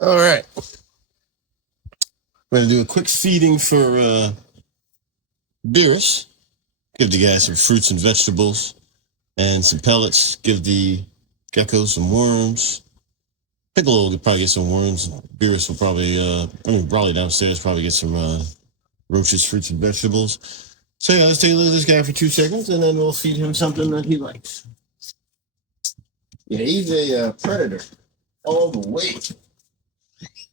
All right. We're going to do a quick feeding for Beeruz. Give the guy some fruits and vegetables and some pellets. Give the geckos some worms. Piccolo will probably get some worms. Beeruz will probably downstairs, probably get some roaches, fruits, and vegetables. So yeah, let's take a look at this guy for 2 seconds, and then we'll feed him something that he likes. Yeah, he's a predator all the way.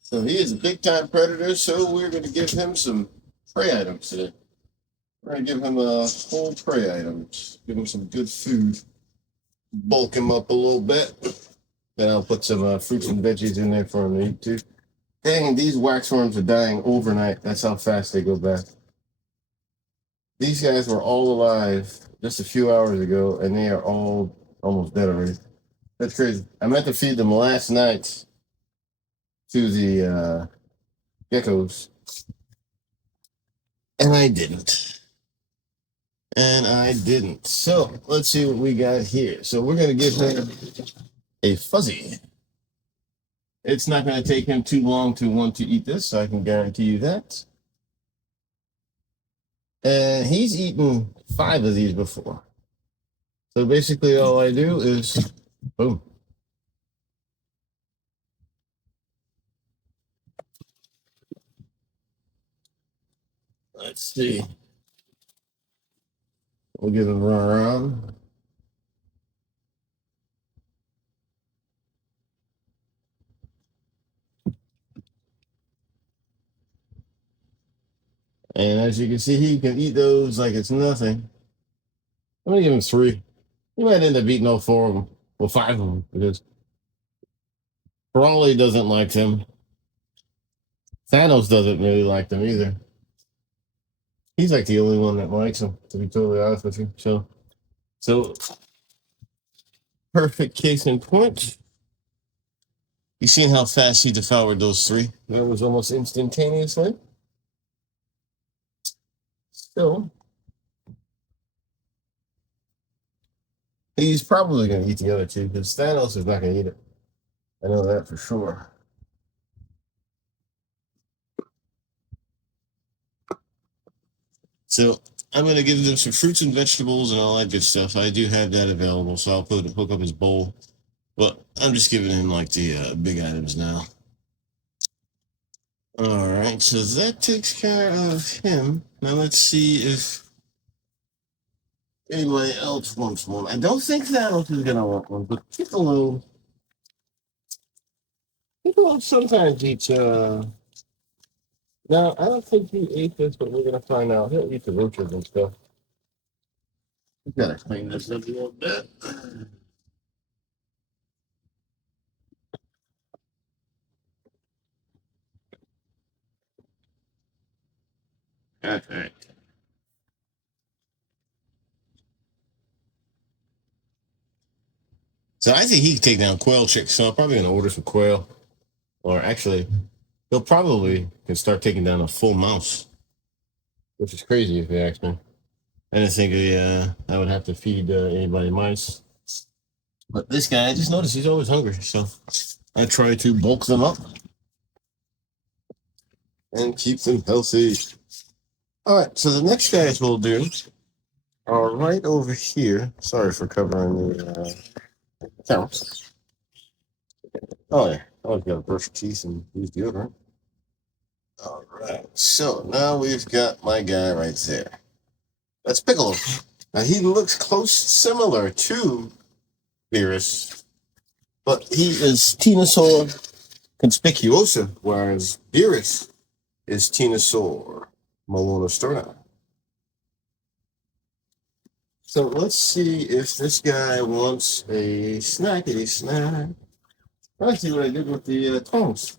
So he is a big-time predator, so we're going to give him some prey items today. We're going to give him a whole prey items. Give him some good food. Bulk him up a little bit. Then I'll put some fruits and veggies in there for him to eat too. Dang, these waxworms are dying overnight. That's how fast they go bad. These guys were all alive just a few hours ago, and they are all almost dead already. That's crazy. I meant to feed them last night to the geckos, and I didn't. So let's see what we got here. So we're going to give him a fuzzy. It's not going to take him too long to want to eat this, so I can guarantee you that. And he's eaten 5 of these before. So basically all I do is, boom. Let's see. We'll give him a run around. And as you can see, he can eat those like it's nothing. I'm going to give him 3. He might end up eating all 4 of them. Well, 5 of them, because Brawley doesn't like them. Thanos doesn't really like them either. He's like the only one that likes them, to be totally honest with you. So perfect case in point. You seen how fast he devoured those 3? That was almost instantaneously. Still, he's probably going to eat the other 2 because Thanos is not going to eat it. I know that for sure. So I'm going to give them some fruits and vegetables and all that good stuff. I do have that available, so I'll hook up his bowl. But I'm just giving him like the big items now. All right, so that takes care of him. Now let's see if anybody else wants one. I don't think Thanos is going to want one, but Piccolo sometimes eats. No, I don't think he ate this, but we're going to find out. He'll eat the roaches and stuff. We've got to clean this up a little bit. Okay. So I think he can take down quail chicks. So I'm probably going to order some quail. Or actually, he'll probably can start taking down a full mouse, which is crazy if you ask me. I didn't think I would have to feed anybody mice. But this guy, I just noticed he's always hungry. So I try to bulk them up and keep them healthy. All right, so the next guys we'll do are right over here. Sorry for covering the camera. Oh, yeah. I always got to brush your teeth and use deodorant. All right, so now we've got my guy right there. That's Piccolo. Now he looks similar to Beeruz, but he is Tenosaur conspicuosa, whereas Beeruz is Tenosaur melonosterna. So let's see if this guy wants a snackety snack. Let's see what I did with the tongs.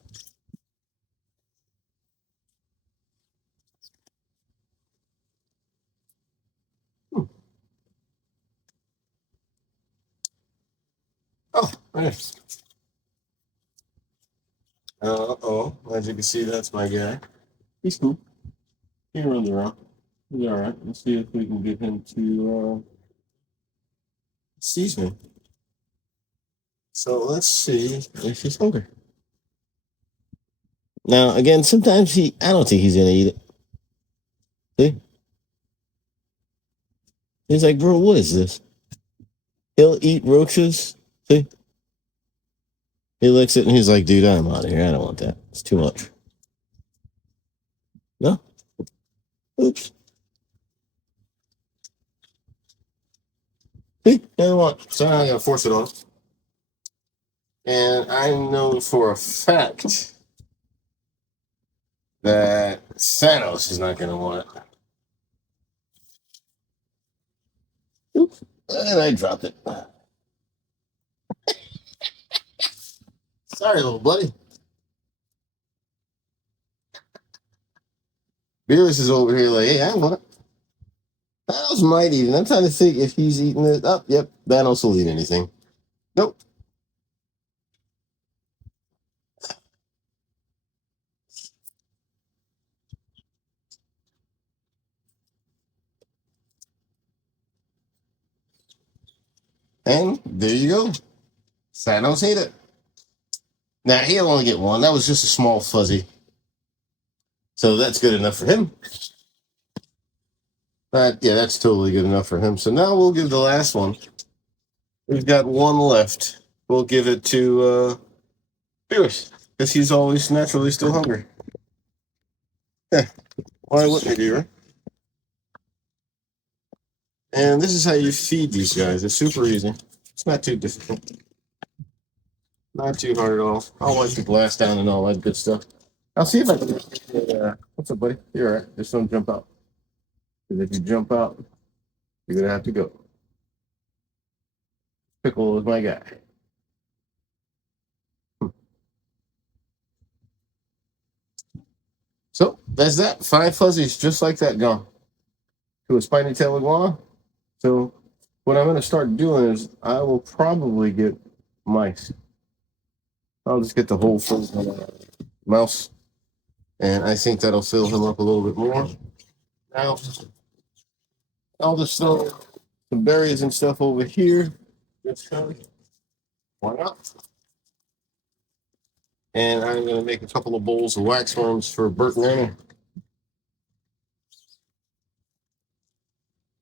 Oh, nice. As you can see, that's my guy. He's cool. He runs around. He's all right. Let's see if we can get him to seize me. So let's see if he's hungry. Now, again, sometimes I don't think he's going to eat it. See? He's like, bro, what is this? He'll eat roaches. See? He licks it and he's like, dude, I'm out of here. I don't want that. It's too much. No? Oops. See? Never want. So now I gotta force it on. And I know for a fact that Thanos is not gonna want it. Oops. And I dropped it. Sorry, little buddy. Beeruz is over here like, hey, I want it. Thanos might eat it. I'm trying to think if he's eating it. Oh, yep, Thanos will eat anything. Nope. And there you go. Thanos ate it. Now, he'll only get one. That was just a small fuzzy. So that's good enough for him. Yeah, that's totally good enough for him. So now we'll give the last one. We've got one left. We'll give it to Beeruz, because he's always naturally still hungry. Yeah, why wouldn't he be, right? And this is how you feed these guys. It's super easy. It's not too difficult. Not too hard at all. I'll wipe the glass down and all that good stuff. I'll see if I can. What's up, buddy? You're all right. Just don't jump out. Because if you jump out, you're going to have to go. Piccolo is my guy. So that's that. 5 fuzzies just like that gone to a Spiny-Tail Iguana. So what I'm going to start doing is I will probably get mice. I'll just get the whole mouse, and I think that'll fill him up a little bit more. Now, I'll just throw some berries and stuff over here. Why not? And I'm going to make a couple of bowls of waxworms for Bert Ernie.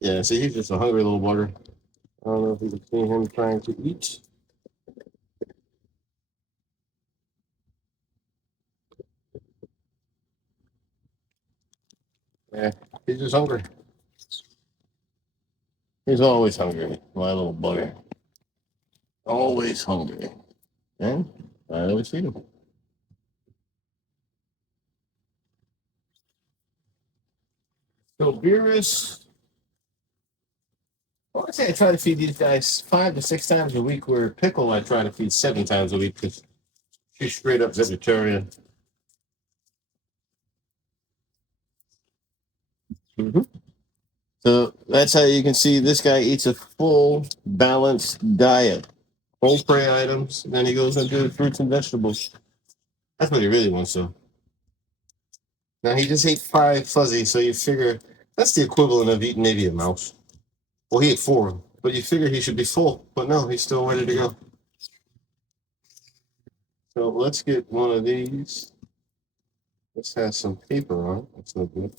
Yeah, see, he's just a hungry little bugger. I don't know if you can see him trying to eat. Yeah, he's just hungry. He's always hungry, my little bugger. Always hungry. And I always feed him. So Beeruz, well, I say I try to feed these guys 5 to 6 times a week, where Piccolo I try to feed 7 times a week because she's straight up vegetarian. Mm-hmm. So that's how you can see this guy eats a full balanced diet. Whole prey items, and then he goes into fruits and vegetables. That's what he really wants, though. Now he just ate 5 fuzzies, so you figure that's the equivalent of eating maybe a mouse. Well, he ate 4, but you figure he should be full, but no, he's still ready to go. So let's get one of these. This has some paper on it. That's no good.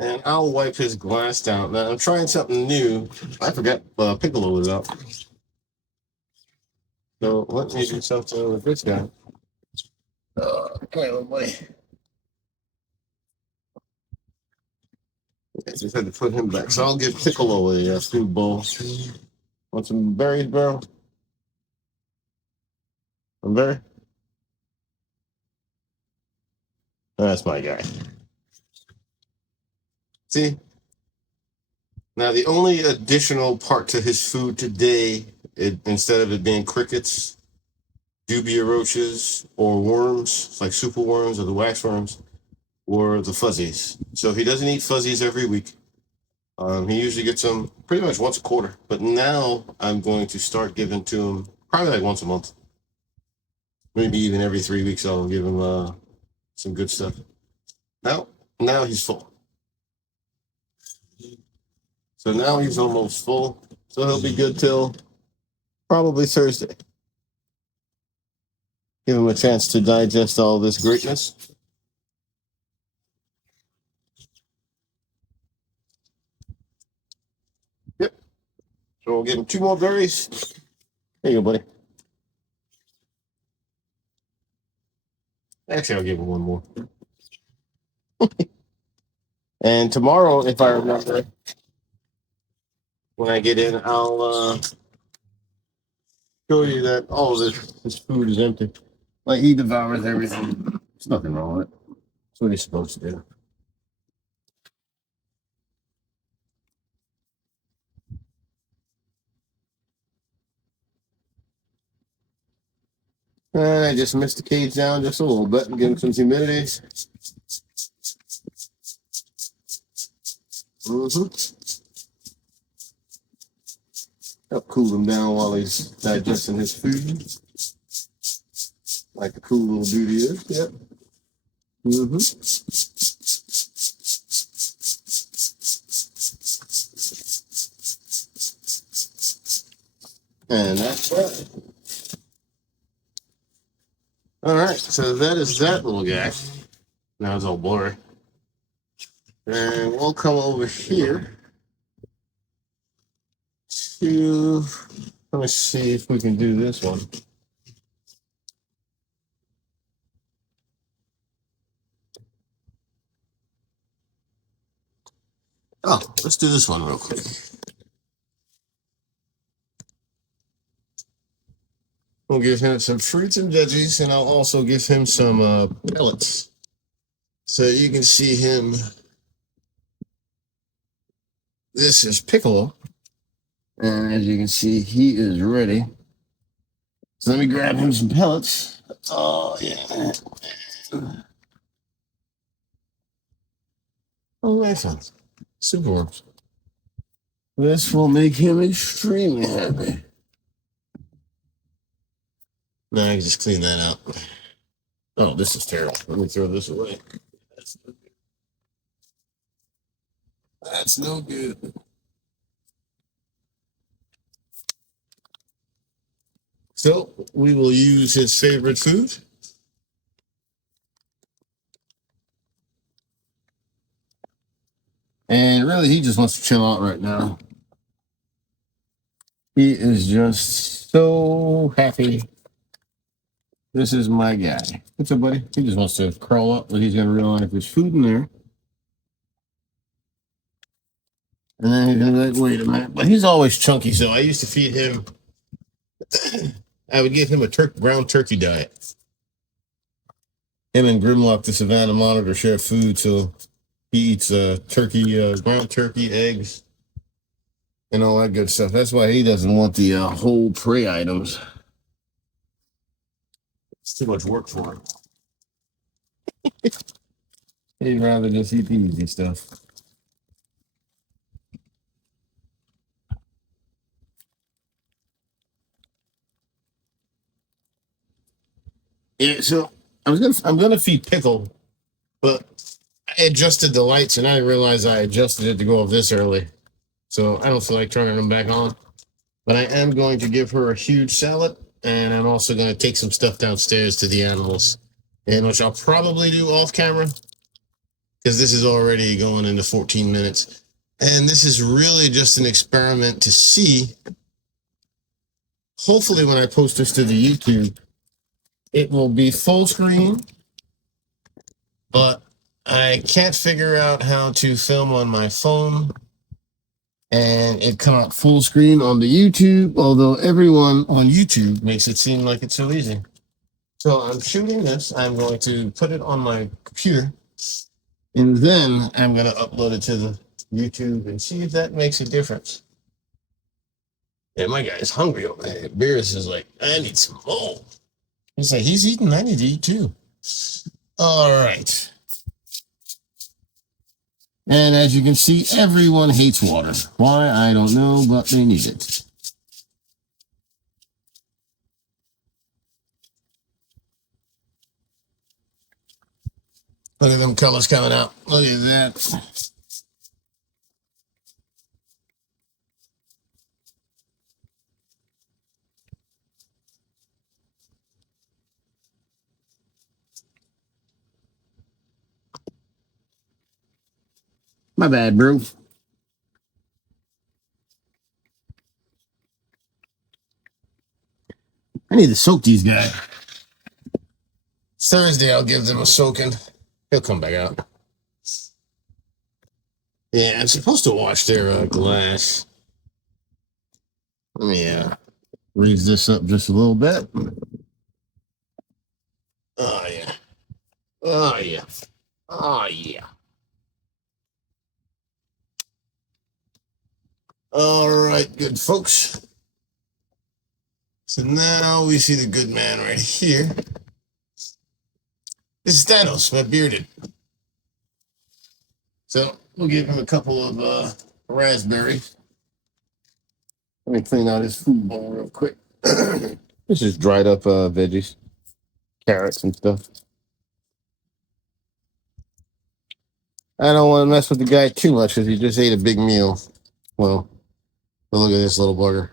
And I'll wipe his glass down. Now I'm trying something new. I forgot Piccolo was out. So let me do something with this guy. Come here, little buddy. I just had to put him back. So I'll give Piccolo a food bowl. Want some berries, bro? Some berry? That's my guy. See? Now, the only additional part to his food today, instead of it being crickets, dubia roaches, or worms, like super worms or the waxworms, were the fuzzies. So he doesn't eat fuzzies every week. He usually gets them pretty much once a quarter. But now I'm going to start giving to him probably like once a month. Maybe even every 3 weeks I'll give him some good stuff. Now he's full. So now he's almost full. So he'll be good till probably Thursday. Give him a chance to digest all this greatness. Yep. So we'll give him 2 more berries. There you go, buddy. Actually, I'll give him 1 more. And tomorrow, if I remember, when I get in, I'll show you that all of this food is empty. Like, he devours everything. There's nothing wrong with it. That's what he's supposed to do. And I just missed the cage down just a little bit and give him some humidity. Help cool him down while he's digesting his food. Like the cool little dude he is. Yep. And that's that. All right, so that is that little guy. Now it's all blurry. And we'll come over here to, let me see if we can do this one. Oh, let's do this one real quick. We'll give him some fruits and veggies, and I'll also give him some pellets. So you can see him. This is Piccolo. And as you can see, he is ready. So let me grab him some pellets. Oh, yeah. Oh, nice. Super works. This will make him extremely happy. Now I can just clean that out. Oh, this is terrible. Let me throw this away. That's no good. So we will use his favorite food. And really, he just wants to chill out right now. He is just so happy. This is my guy. What's up, buddy? He just wants to crawl up, but he's going to realize there's food in there. And then he's going to be like, wait a minute. But he's always chunky, so I used to feed him. I would give him a brown turkey diet. Him and Grimlock, the Savannah Monitor, share food, so he eats turkey, ground turkey, eggs, and all that good stuff. That's why he doesn't want the whole prey items. It's too much work for him. He'd rather just eat the easy stuff. Yeah, so I'm gonna feed Pickle, but I adjusted the lights and I realized I adjusted it to go off this early. So I don't feel like turning them back on. But I am going to give her a huge salad, and I'm also going to take some stuff downstairs to the animals, and which I'll probably do off camera because this is already going into 14 minutes. And this is really just an experiment to see. Hopefully, when I post this to the YouTube, it will be full screen, but I can't figure out how to film on my phone and it come out full screen on the YouTube, although everyone on YouTube makes it seem like it's so easy. So I'm shooting this. I'm going to put it on my computer, and then I'm going to upload it to the YouTube and see if that makes a difference. Yeah, my guy is hungry over there. Beeruz is like, I need some more. He's like, he's eating. I need to eat too. All right. And as you can see, everyone hates water. Why, I don't know, but they need it. Look at them colors coming out. Look at that. My bad, bro. I need to soak these guys. Thursday, I'll give them a soaking. He'll come back out. Yeah, I'm supposed to wash their glass. Let me raise this up just a little bit. Oh, yeah. Oh, yeah. Oh, yeah. All right, good folks. So now we see the good man right here. This is Thanos, my bearded. So we'll give him a couple of raspberries. Let me clean out his food bowl real quick. This is dried up veggies, carrots and stuff. I don't want to mess with the guy too much because he just ate a big meal. Well, look at this little bugger.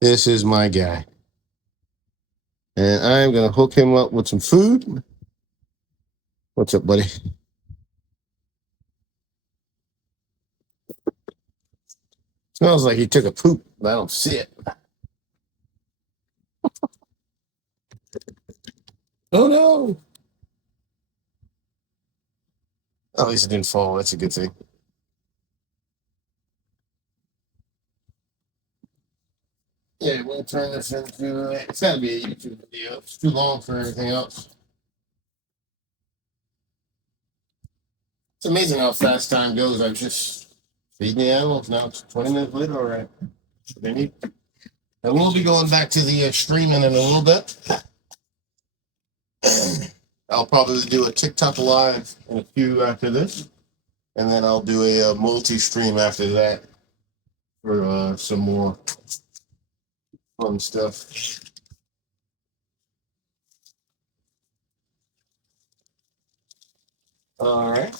This is my guy. And I'm going to hook him up with some food. What's up, buddy? Smells like he took a poop, but I don't see it. Oh, no. At least it didn't fall. That's a good thing. Yeah, we'll turn this into, it's got to be a YouTube video. It's too long for anything else. It's amazing how fast time goes. I'm just feeding the animals. Now it's 20 minutes later, all right. They need. And we'll be going back to the streaming in a little bit. I'll probably do a TikTok live in a few after this. And then I'll do a multi-stream after that for some more fun stuff. All right.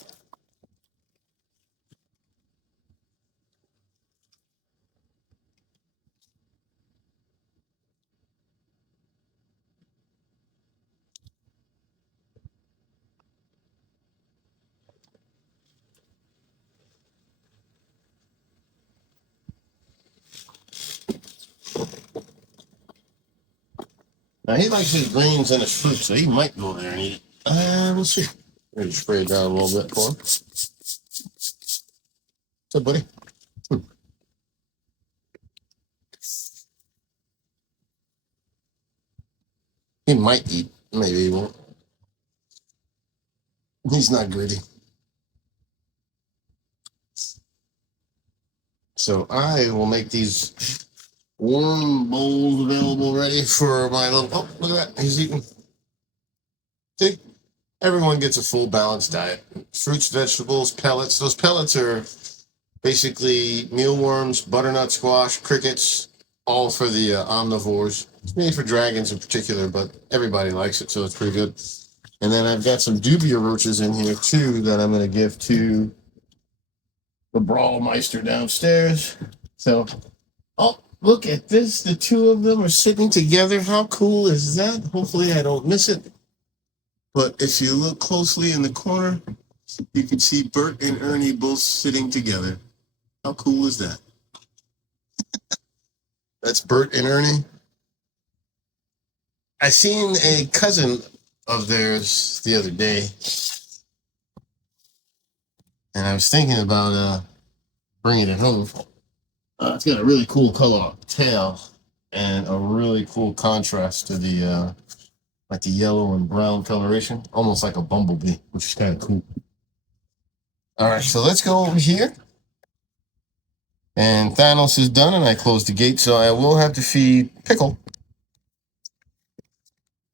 Now he likes his greens and his fruit, so he might go there and eat it. We'll see. Maybe spray it down a little bit for him. What's up, buddy? He might eat. Maybe he won't. He's not greedy. So I will make these warm bowls available ready for my little. Oh, look at that. He's eating. See? Everyone gets a full balanced diet. Fruits, vegetables, pellets. Those pellets are basically mealworms, butternut squash, crickets, all for the omnivores. It's made for dragons in particular, but everybody likes it, so it's pretty good. And then I've got some dubia roaches in here too that I'm going to give to the Brawlmeister downstairs. So, oh, look at this. The two of them are sitting together. How cool is that? Hopefully I don't miss it. But if you look closely in the corner, you can see Bert and Ernie both sitting together. How cool is that? That's Bert and Ernie. I seen a cousin of theirs the other day, and I was thinking about bringing it home. It's got a really cool color tail and a really cool contrast to the like the yellow and brown coloration, almost like a bumblebee, which is kind of cool. All right, so let's go over here. And Thanos is done, and I closed the gate, so I will have to feed Piccolo.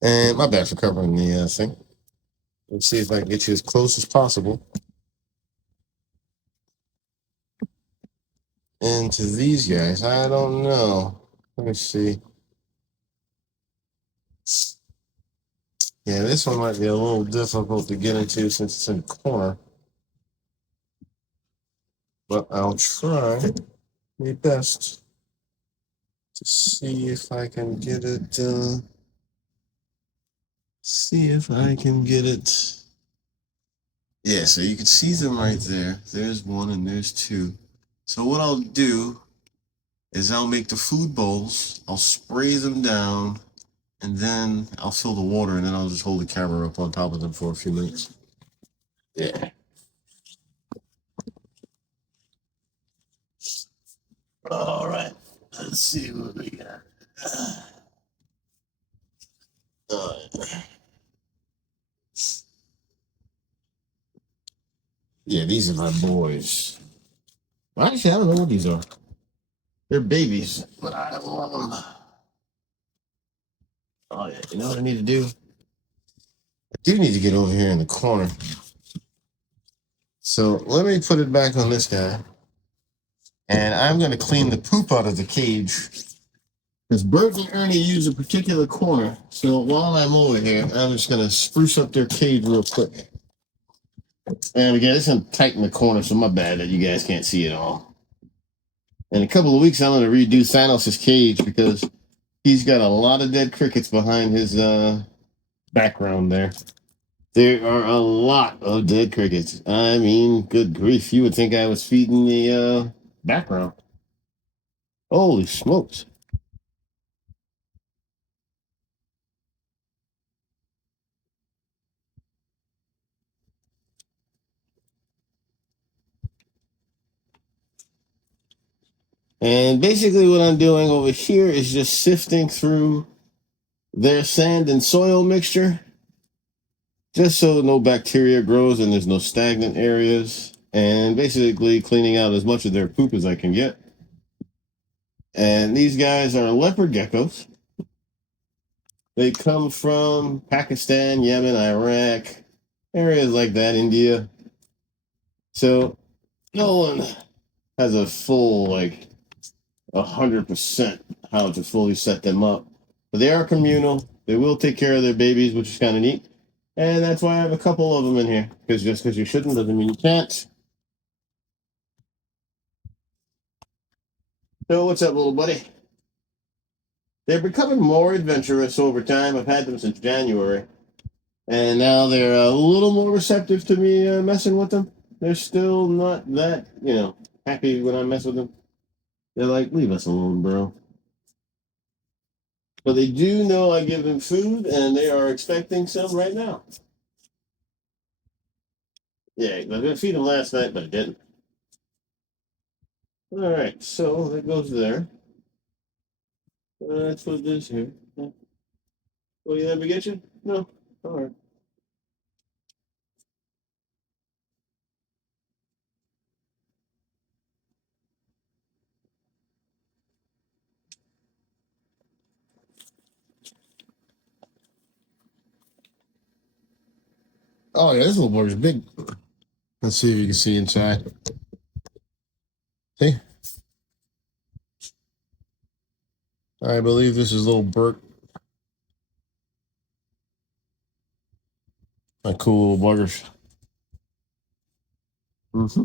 And my bad for covering the thing. Let's see if I can get you as close as possible. And to these guys, I don't know. Let me see. Yeah, this one might be a little difficult to get into since it's in the corner. But I'll try my best to see if I can get it. See if I can get it Yeah, so you can see them right there. There's one and there's two. So what I'll do is I'll make the food bowls, I'll spray them down, and then I'll fill the water, and then I'll just hold the camera up on top of them for a few minutes. Yeah. All right. Let's see what we got. Yeah, these are my boys. Well, actually, I don't know what these are. They're babies, but I love them. Oh, yeah. You know what I need to do? I do need to get over here in the corner. So let me put it back on this guy. And I'm going to clean the poop out of the cage. Because Bert and Ernie use a particular corner. So while I'm over here, I'm just going to spruce up their cage real quick. And again, it's going to tighten the corner, so my bad that you guys can't see it all. In a couple of weeks, I'm going to redo Thanos' cage because he's got a lot of dead crickets behind his background there. There are a lot of dead crickets. I mean, good grief. You would think I was feeding the background. Holy smokes. And basically what I'm doing over here is just sifting through their sand and soil mixture, just so no bacteria grows and there's no stagnant areas, and basically cleaning out as much of their poop as I can get. And these guys are leopard geckos. They come from Pakistan, Yemen, Iraq, areas like that, India. So no one has a full, like, 100% how to fully set them up. But they are communal. They will take care of their babies, which is kind of neat. And that's why I have a couple of them in here. Because just because you shouldn't doesn't mean you can't. So what's up, little buddy? They're becoming more adventurous over time. I've had them since January. And now they're a little more receptive to me messing with them. They're still not that, happy when I mess with them. They're like, leave us alone, bro. But they do know I give them food, and they are expecting some right now. Yeah, I was going to feed them last night, but I didn't. All right, so that goes there. That's what it is here. Well, you let me get you? No. All right. Oh, yeah, this little boy is big. Let's see if you can see inside. See? I believe this is little Bert. My cool little buggers. Mm-hmm.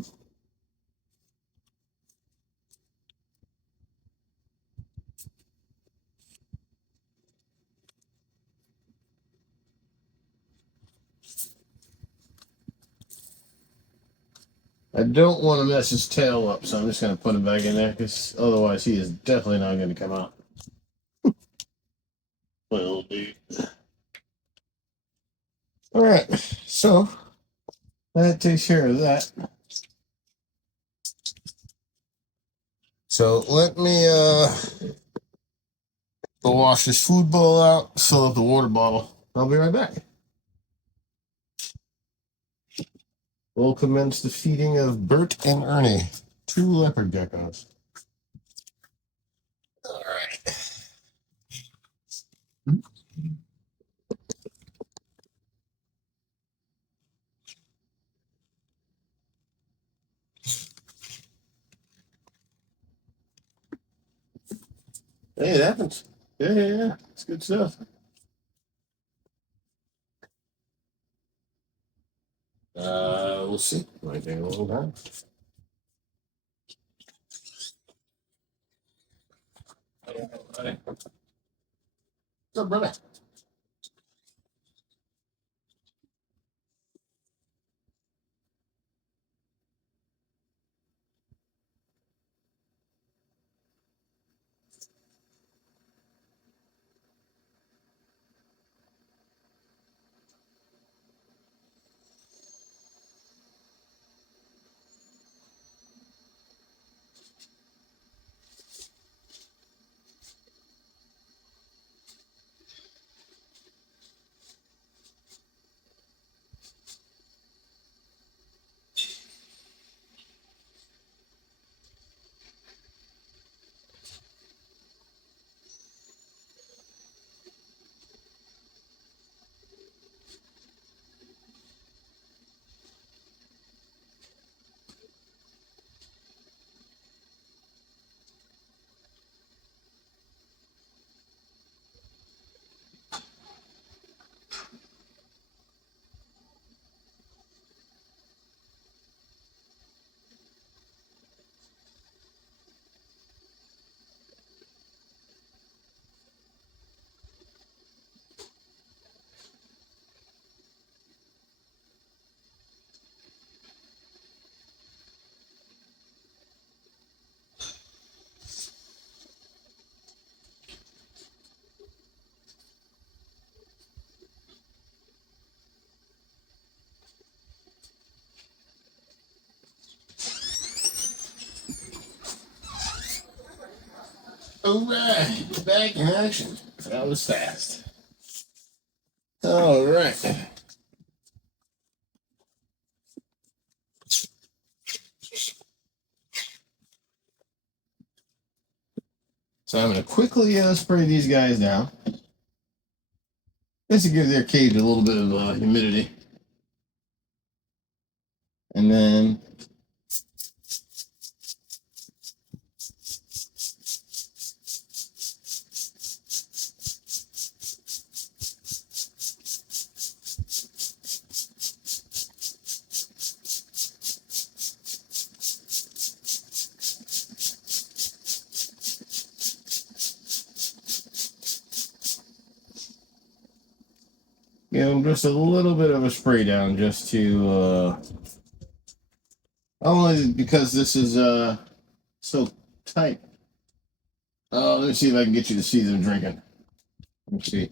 I don't want to mess his tail up, so I'm just going to put him back in there, because otherwise he is definitely not going to come out. Well, dude. All right, so that takes care of that. So let me go wash this food bowl out, fill up the water bottle. I'll be right back. We'll commence the feeding of Bert and Ernie, two leopard geckos. All right. Hey, it happens. Yeah. It's good stuff. We'll see. Might take a little time. What's up, brother? All right, back in action. That was fast. All right. So I'm going to quickly spray these guys down. Just to give their cage a little bit of humidity. And then give them just a little bit of a spray down just to, only because this is so tight. Let me see if I can get you to see them drinking. Let me see.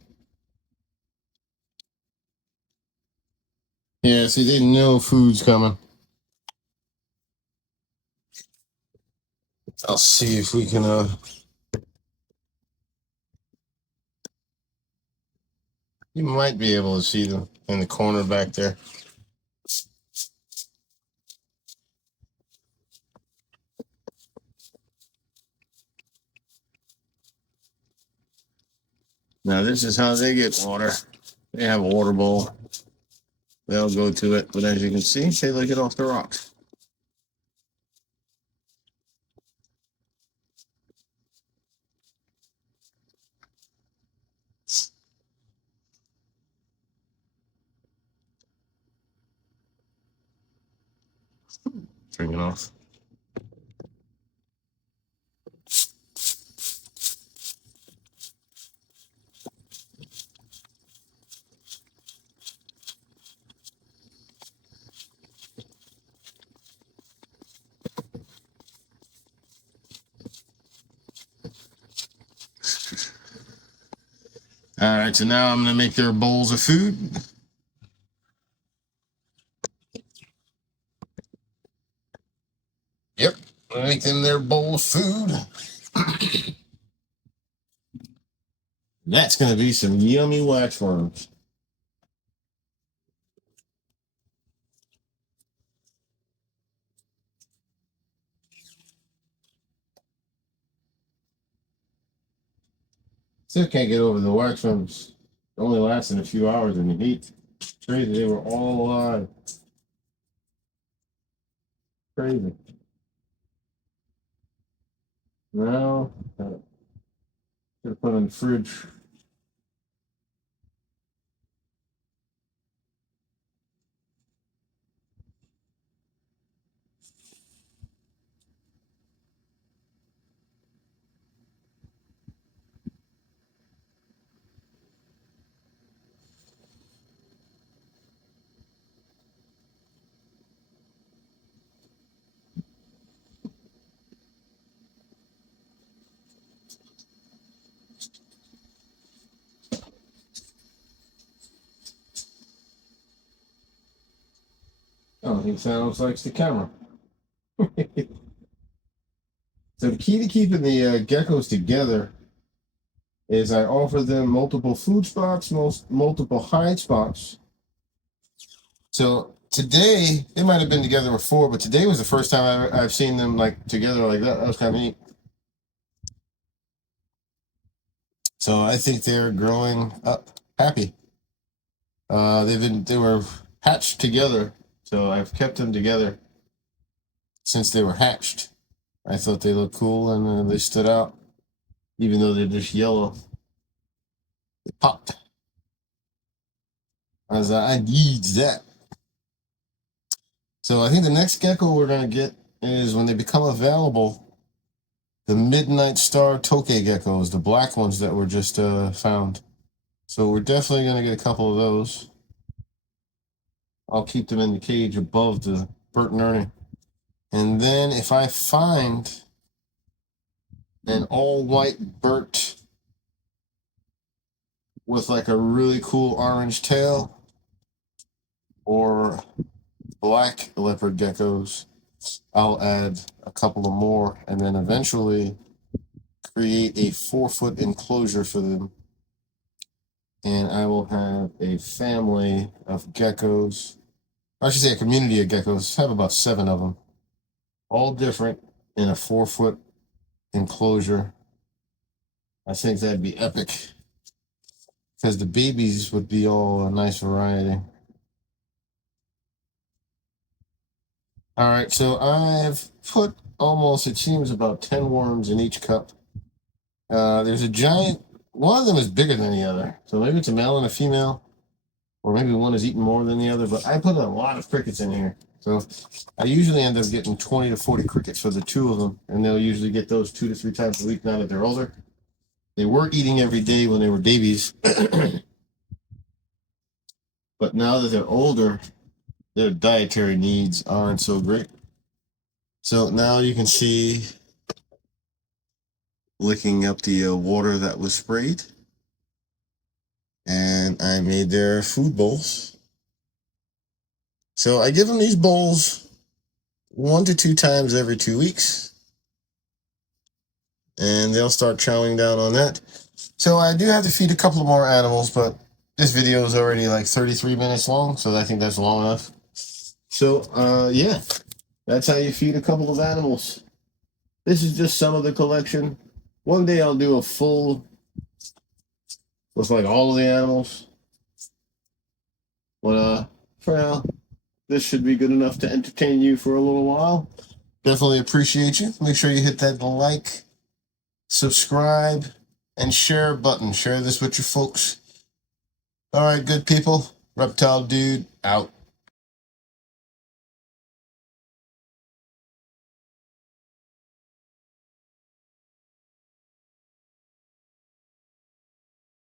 Yeah, see, they know food's coming. I'll see if we can, you might be able to see them in the corner back there. Now, this is how they get water. They have a water bowl. They'll go to it, but as you can see, they lick it off the rocks. Drinking off. All right, so now I'm going to make their bowls of food. Yep, make them their bowl of food. That's going to be some yummy waxworms. Still can't get over the waxworms. Only lasting a few hours in the heat. Crazy, they were all alive. Crazy. Now, gonna put in the fridge. Oh, he sounds like the camera. So the key to keeping the geckos together is I offer them multiple food spots, multiple hide spots. So today, they might have been together before, but today was the first time I've seen them like together like that. That was kind of neat. So I think they're growing up happy. They were hatched together, so I've kept them together since they were hatched. I thought they looked cool and they stood out, even though they're just yellow. They popped. I was like, I need that. So I think the next gecko we're gonna get is when they become available. The Midnight Star Toke geckos, the black ones that were just found. So we're definitely gonna get a couple of those. I'll keep them in the cage above the Bert Ernie. And then if I find an all-white Bert with like a really cool orange tail or black leopard geckos, I'll add a couple of more and then eventually create a 4-foot enclosure for them. And I will have a family of geckos. I should say a community of geckos. I have about 7 of them. All different in a 4-foot enclosure. I think that'd be epic. Because the babies would be all a nice variety. Alright, so I've put almost, it seems, about 10 worms in each cup. There's a giant, one of them is bigger than the other. So maybe it's a male and a female. Or maybe one is eating more than the other. But I put a lot of crickets in here. So I usually end up getting 20 to 40 crickets for the 2 of them. And they'll usually get those 2 to 3 times a week now that they're older. They were eating every day when they were babies. But now that they're older, their dietary needs aren't so great. So now you can see licking up the water that was sprayed. And I made their food bowls. So I give them these bowls 1 to 2 times every 2 weeks. And they'll start chowing down on that. So I do have to feed a couple of more animals, but this video is already like 33 minutes long, so I think that's long enough. So, yeah, that's how you feed a couple of animals. This is just some of the collection. One day I'll do a full with like all of the animals. But for now, this should be good enough to entertain you for a little while. Definitely appreciate you. Make sure you hit that like, subscribe, and share button. Share this with your folks. All right, good people. Reptile Dude out.